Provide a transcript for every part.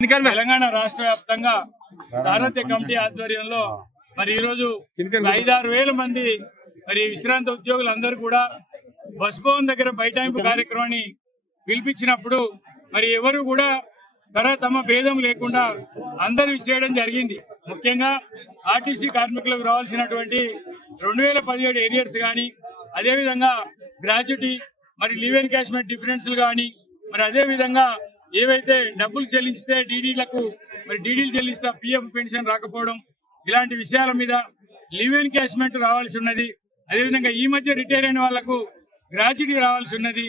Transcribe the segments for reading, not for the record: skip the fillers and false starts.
తెలంగాణ రాష్ట్ర వ్యాప్తంగా సారథ్య కమిటీ ఆధ్వర్యంలో మరి ఈ రోజు 5-6 వేల మంది మరి విశ్రాంత ఉద్యోగులందరూ కూడా బస్ భవన్ దగ్గర బైఠాయింపు కార్యక్రమాన్ని పిలిపించినప్పుడు మరి ఎవరు కూడా తమ భేదం లేకుండా అందరూ ఇచ్చేయడం జరిగింది. ముఖ్యంగా ఆర్టీసీ కార్మికులకు రావాల్సినటువంటి 2017 ఏరియర్స్ కానీ, అదేవిధంగా గ్రాట్యుటీ, మరి లీవ్ ఎన్కాష్మెంట్ డిఫరెన్స్లు కానీ, మరి అదేవిధంగా ఏవైతే డబ్బులు చెల్లించితే డీడీలకు మరి డీడీలు చెల్లిస్తే పిఎఫ్ పెన్షన్ రాకపోవడం, ఇలాంటి విషయాల మీద లీవ్ ఎన్కాష్మెంట్ రావాల్సి ఉన్నది. అదేవిధంగా ఈ మధ్య రిటైర్ అయిన వాళ్లకు గ్రాట్యుటీ రావాల్సి ఉన్నది.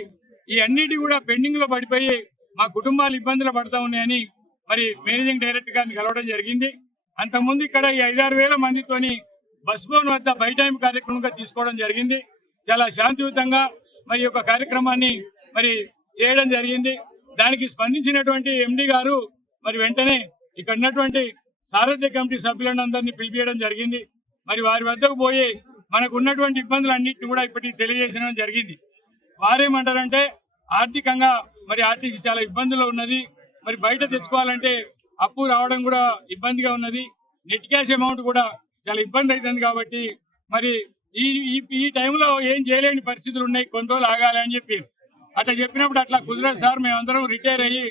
ఈ అన్నిటి కూడా పెండింగ్ లో పడిపోయి మా కుటుంబాలు ఇబ్బందులు పడతా ఉన్నాయని మరి మేనేజింగ్ డైరెక్టర్ గారిని కలవడం జరిగింది. అంతకుముందు ఇక్కడ ఈ 5-6 వేల మందితోని బస్ భవన్ వద్ద బైఠాయింపు కార్యక్రమంగా తీసుకోవడం జరిగింది. చాలా శాంతియుతంగా మరి యొక్క కార్యక్రమాన్ని మరి చేయడం జరిగింది. దానికి స్పందించినటువంటి ఎండి గారు మరి వెంటనే ఇక్కడ ఉన్నటువంటి సారథ్య కమిటీ సభ్యులందరినీ పిలిపించడం జరిగింది. మరి వారి వద్దకు పోయి మనకు ఉన్నటువంటి ఇబ్బందులన్నింటినీ కూడా ఇప్పటికి తెలియజేసడం జరిగింది. వారేమంటారంటే ఆర్థికంగా మరి ఆర్టీసీ చాలా ఇబ్బందులు ఉన్నది, మరి బయట తెచ్చుకోవాలంటే అప్పు రావడం కూడా ఇబ్బందిగా ఉన్నది, నెట్ క్యాష్ అమౌంట్ కూడా చాలా ఇబ్బంది అవుతుంది. కాబట్టి మరి ఈ టైంలో ఏం చేయలేని పరిస్థితులు ఉన్నాయి, కొన్ని రోజులు ఆగాలి అని చెప్పి అట్లా చెప్పినప్పుడు అట్లా కుదరదు సార్, మేమందరం రిటైర్ అయ్యి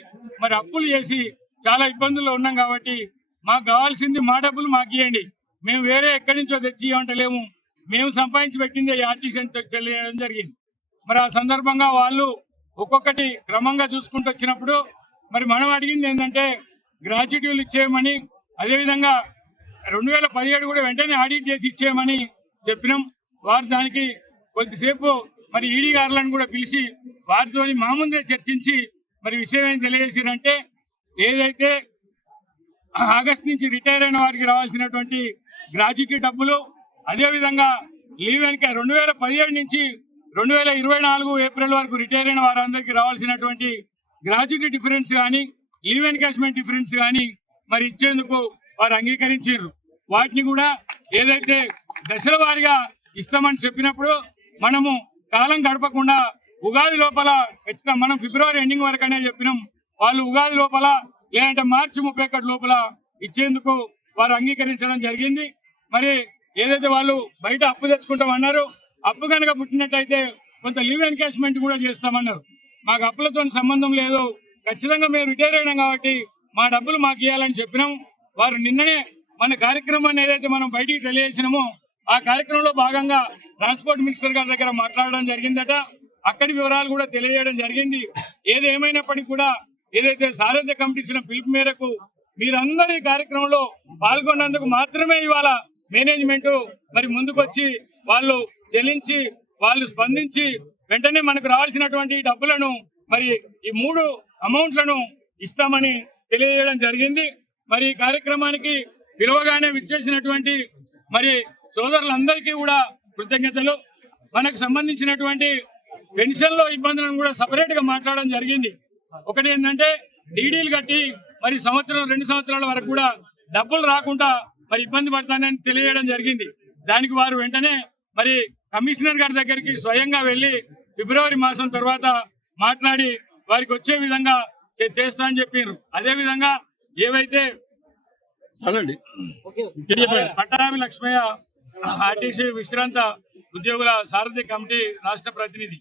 మరి అప్పులు చేసి చాలా ఇబ్బందుల్లో ఉన్నాం కాబట్టి మాకు కావాల్సింది మా డబ్బులు మాకు ఇవ్వండి, మేము వేరే ఎక్కడి నుంచో తెచ్చి ఇవ్వంటలేము, మేము సంపాదించి పెట్టింది ఆర్టీసీ చెల్లియడం జరిగింది. మరి ఆ సందర్భంగా వాళ్ళు ఒక్కొక్కటి క్రమంగా చూసుకుంటూ వచ్చినప్పుడు మరి మనం అడిగింది ఏంటంటే గ్రాట్యుటీలు ఇచ్చేయమని, అదేవిధంగా 2017 కూడా వెంటనే ఆడిట్ చేసి ఇచ్చేయమని చెప్పినాం. వారు దానికి కొద్దిసేపు మరి ఈడీ గారులను కూడా పిలిచి వారితో మా ముందే చర్చించి మరి విషయం ఏం తెలియజేసారంటే, ఏదైతే ఆగస్టు నుంచి రిటైర్ అయిన వారికి రావాల్సినటువంటి గ్రాట్యుటీ డబ్బులు, అదేవిధంగా లీవ్ వెనక 2017 నుంచి 2024 ఏప్రిల్ వరకు రిటైర్ అయిన వారందరికీ రావాల్సినటువంటి గ్రాట్యుటీ డిఫరెన్స్ కానీ, లీవ్ ఎన్కాష్మెంట్ డిఫరెన్స్ కానీ మరి ఇచ్చేందుకు వారు అంగీకరించారు. వాటిని కూడా ఏదైతే దశల వారీగా ఇస్తామని చెప్పినప్పుడు మనము కాలం గడపకుండా ఉగాది లోపల ఖచ్చితంగా మనం ఫిబ్రవరి ఎండింగ్ వరకనే చెప్పినాం. వాళ్ళు ఉగాది లోపల లేదంటే మార్చి 31 లోపల ఇచ్చేందుకు వారు అంగీకరించడం జరిగింది. మరి ఏదైతే వాళ్ళు బయట అప్పు తెచ్చుకుంటామన్నారు, అప్పు కనుక పుట్టినట్టయితే కొంత లీవ్ ఎన్కాష్మెంట్ కూడా చేస్తామన్నారు. మాకు అప్పులతో సంబంధం లేదు, ఖచ్చితంగా మేము రిటైర్ అయినాం కాబట్టి మా డబ్బులు మాకు ఇవ్వాలని చెప్పినాం. వారు నిన్ననే మన కార్యక్రమాన్ని ఏదైతే మనం బయటికి తెలియజేసినామో ఆ కార్యక్రమంలో భాగంగా ట్రాన్స్పోర్ట్ మినిస్టర్ గారి దగ్గర మాట్లాడడం జరిగిందట. అక్కడి వివరాలు కూడా తెలియజేయడం జరిగింది. ఏది ఏమైనప్పటికీ కూడా ఏదైతే సారథ్య కమిటీ ఇచ్చిన పిలుపు మేరకు మీరందరూ ఈ కార్యక్రమంలో పాల్గొన్నందుకు మాత్రమే ఇవాళ మేనేజ్మెంట్ మరి ముందుకొచ్చి వాళ్ళు చెల్లించి వాళ్ళు స్పందించి వెంటనే మనకు రావాల్సినటువంటి డబ్బులను మరి ఈ 3 అమౌంట్లను ఇస్తామని తెలియజేయడం జరిగింది. మరి ఈ కార్యక్రమానికి పిలువగానే విచ్చేసినటువంటి మరి సోదరులందరికీ కూడా కృతజ్ఞతలు. మనకు సంబంధించినటువంటి పెన్షన్లో ఇబ్బందులను కూడా సపరేట్ గా మాట్లాడడం జరిగింది. ఒకటి ఏంటంటే డీడీలు కట్టి మరి 1-2 సంవత్సరాల వరకు కూడా డబ్బులు రాకుండా మరి ఇబ్బంది పడతానని తెలియజేయడం జరిగింది. దానికి వారు వెంటనే మరి కమిషనర్ గారి దగ్గరికి స్వయంగా వెళ్లి ఫిబ్రవరి మాసం తర్వాత మాట్లాడి వారికి వచ్చే విధంగా చేస్తా అని చెప్పారు. అదేవిధంగా ఏవైతే పట్టాభి లక్ష్మయ్య ఆర్టీసీ విశ్రాంత ఉద్యోగుల సారథ్య కమిటీ రాష్ట్ర ప్రతినిధి